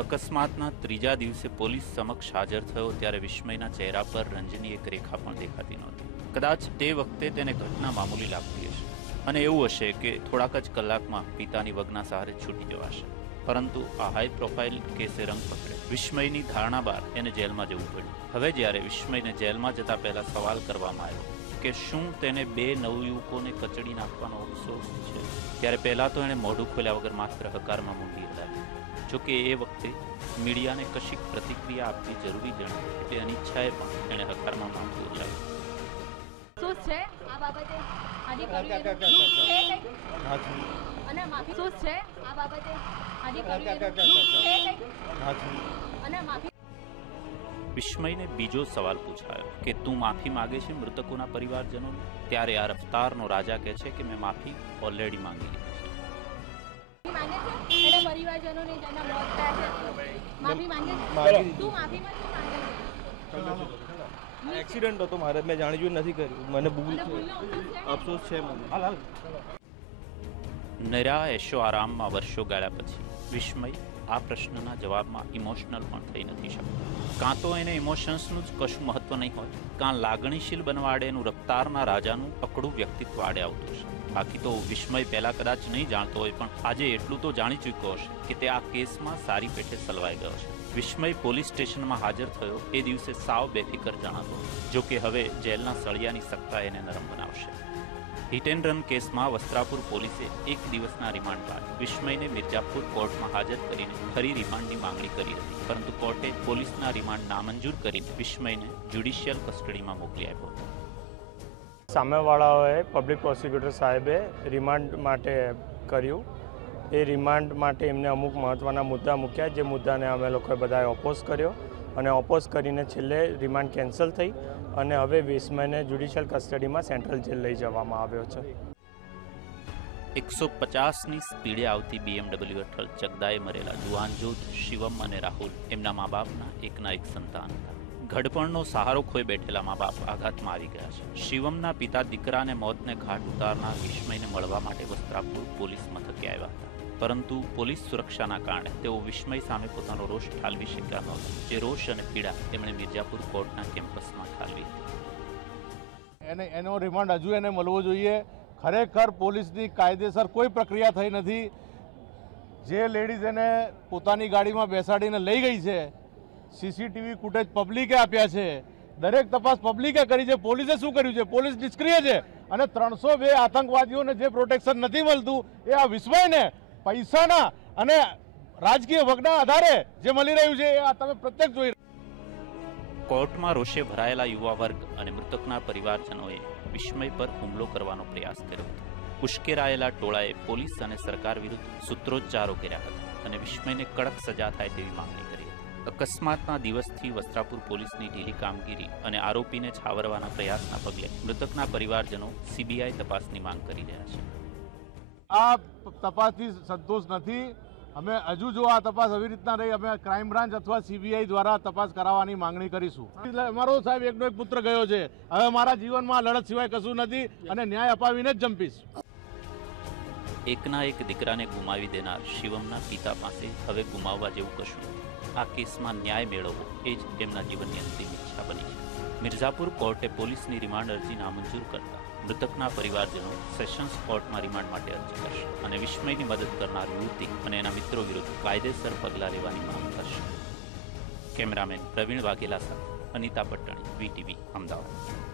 અકસ્માતના ત્રીજા દિવસે પોલીસ સમક્ષ હાજર થયો ત્યારે વિસ્મયના ચહેરા પર રંજની એક રેખા પણ દેખાતી નહોતી. કદાચ તે વખતે તેને ઘટના મામૂલી લાગતી હશે. અને એવું હશે કે થોડાક જ કલાકમાં પિતાની વગના સહારે છૂટી જવાશે. પરંતુ આ હાઈ પ્રોફાઇલ કેસે રંગ પકડે. વિસ્મયની ધારણા બહાર એને જેલમાં જવું પડ્યું. હવે જ્યારે વિસ્મયને જેલમાં જતા પહેલા સવાલ કરવામાં આવ્યો કે શું તેને બે નવયુવકોને કચડી નાખવાનો અફસોસ છે, ત્યારે પહેલા તો એણે મોઢું ખોલ્યા વગર માત્ર હકારમાં મૂંડી હલાવી. જોકે એ વખતે મીડિયાને કશીક પ્રતિક્રિયા આપવી જરૂરી જણાય એટલે અનિચ્છાએ પણ એણે હકારમાં માથું હલાવ્યું શું છે? આ બાબતે? અને માફી શું આ બાબતે? અને માફી વિસ્મયને બીજો સવાલ પૂછાયો કે તું માફી માગે છે મૃતકોના પરિવારજનો ત્યારે આ રફતારનો રાજા કહે છે કે મેં માફી ઓલરેડી માંગી પરિવારજનોને જેના મોત થયા છે માફી માંગે છે માગી. તું માફીમાં શું માંગે. છે એક્સિડન્ટ હતો મારે મેં જાણ્યું નથી કર્યું મને ભૂલ છે. અફસોસ છે મને. હાલ હાલ. નરા એશો આરામમાં વર્ષો ગાળ્યા પછી વિસ્મય આ પ્રશ્નના જવાબમાં ઇમોશનલ પણ થઈ નથી શકતો. કાં તો એને ઇમોશન્સનું જ કશું મહત્વ નહીં હોય, કાં લાગણીશીલ બનવાડે એનું રફતારના રાજાનું અકડું વ્યક્તિત્વ આડે આવતું છે બાકી તો વિસ્મય પહેલા કદાચ નહીં જાણતો હોય, પણ આજે એટલું તો જાણી ચૂક્યો હશે કે તે આ કેસમાં સારી પેઠે સલવાઈ ગયો છે વિસ્મય પોલીસ સ્ટેશનમાં હાજર થયો, એ દિવસે સાવ બેફિકર જણાતો જો કે હવે જેલના સળિયાની સત્તા એને નરમ બનાવશે. હિટ એન્ડ રન કેસમાં વસ્ત્રાપુર પોલીસે એક દિવસના રિમાન્ડ બાદ વિસ્મયને મિર્જાપુર કોર્ટમાં હાજર કરીને ફરી રિમાન્ડની માંગણી કરી હતી. પરંતુ કોર્ટે પોલીસના રિમાન્ડ નામંજૂર કરીને વિસ્મયને જ્યુડિશિયલ કસ્ટડીમાં મોકલી આપ્યો હતો. સામેવાળાઓએ પબ્લિક પ્રોસિક્યુટર સાહેબે રિમાન્ડ માટે કર્યું. એ રિમાન્ડ માટે એમને અમુક મહત્ત્વના મુદ્દા મૂક્યા. જે મુદ્દાને અમે લોકોએ બધાએ ઓપોઝ કર્યો. અને ઓપોઝ કરીને છેલ્લે રિમાન્ડ કેન્સલ થઈ અને હવે વિસ્મયને જ્યુડિશિયલ કસ્ટડીમાં સેન્ટ્રલ જેલ લઈ જવામાં આવ્યો છે. એકસો પચાસની સ્પીડે આવતી બીએમડબલ્યુ હેઠળ ચગદાએ મરેલા જુવાન જૂથ શિવમ અને રાહુલ એમના મા બાપના એકના એક સંતાન હતા. ઘડપણનો સહારો ખોઈ બેઠેલા મા બાપ આઘાતમાં આવી ગયા છે. શિવમના પિતા દીકરાને મોતને ઘાટ ઉતારનાર વિસ્મયને મળવા માટે વસ્ત્રાપુર પોલીસ મથકે આવ્યા હતા. પરંતુ પોલીસ સુરક્ષાના કારણે તેઓ વિસ્મય સામે પોતાનો રોષ ઠાલવી શક્યા નહોતા જે રોષ અને પીડા તેમણે મિર્જાપુર કોર્ટના કેમ્પસમાં ઠાલવી હતી. એને એનો રિમાન્ડ હજુ એને મળવો જોઈએ. ખરેખર પોલીસની કાયદેસર કોઈ પ્રક્રિયા થઈ નથી. જે લેડીઝ એને પોતાની ગાડીમાં બેસાડીને લઈ ગઈ છે, સીસીટીવી ફૂટેજ પબ્લિકે આપ્યા છે. દરેક તપાસ પબ્લિકે કરી છે. પોલીસે શું કર્યું છે? પોલીસ નિષ્ક્રિય છે. અને ત્રણસો બે આતંકવાદીઓને જે પ્રોટેક્શન નથી મળતું, એ આ વિસ્મયને પૈસાના અને રાજકીય વગના આધારે જે મળી રહ્યું છે આ તમે પ્રત્યક્ષ જોઈ કોર્ટમાં રોષે ભરાયેલા યુવા વર્ગ અને મૃતકના પરિવારજનોએ વિસ્મય પર હુમલો કરવાનો પ્રયાસ કર્યો હતો. ઉશ્કેરાયેલા ટોળાએ પોલીસ અને સરકાર વિરુદ્ધ સૂત્રોચ્ચારો કર્યા હતા અને વિસ્મયને કડક સજા થાય તેવી માંગણી કરી હતી. અકસ્માતના દિવસથી વસ્ત્રાપુર પોલીસની ઢીલી કામગીરી અને આરોપીને છાવરવાના પ્રયાસના પગલે મૃતકના પરિવારજનો સીબીઆઈ તપાસની માંગ કરી રહ્યા છે. આ તપાસથી સંતોષ નથી. અમે હજુ જો આ તપાસ આવી રીતના રહી, અમે ક્રાઇમ બ્રાન્ચ અથવા સીબીઆઈ દ્વારા તપાસ કરાવવાની માંગણી કરીશું. અમારો સાહેબ એકનો એક પુત્ર ગયો છે. હવે મારા જીવનમાં લડત સિવાય કશું નથી અને ન્યાય અપાવીને જ જંપીશ. એકના એક દીકરાને ગુમાવી દેનાર શિવમના પિતા પાસે હવે ગુમાવવા જેવું કશું. આ કેસમાં ન્યાય મેળવવો એ જ તેમના જીવનની અંતિમ ઈચ્છા બની છે. મિર્ઝાપુર કોર્ટે પોલીસની રિમાન્ડ અરજી નામંજૂર કરતા મૃતકના પરિવારજનો સેશન્સ કોર્ટમાં રિમાન્ડ માટે અરજી કરશે અને વિસ્મયની મદદ કરનાર યુવતી અને એના મિત્રો વિરુદ્ધ કાયદેસર પગલાં લેવાની માંગ કરશે. કેમેરામેન પ્રવીણ વાઘેલા સાથે અનિતા પટ્ટણી, વીટીવી, અમદાવાદ.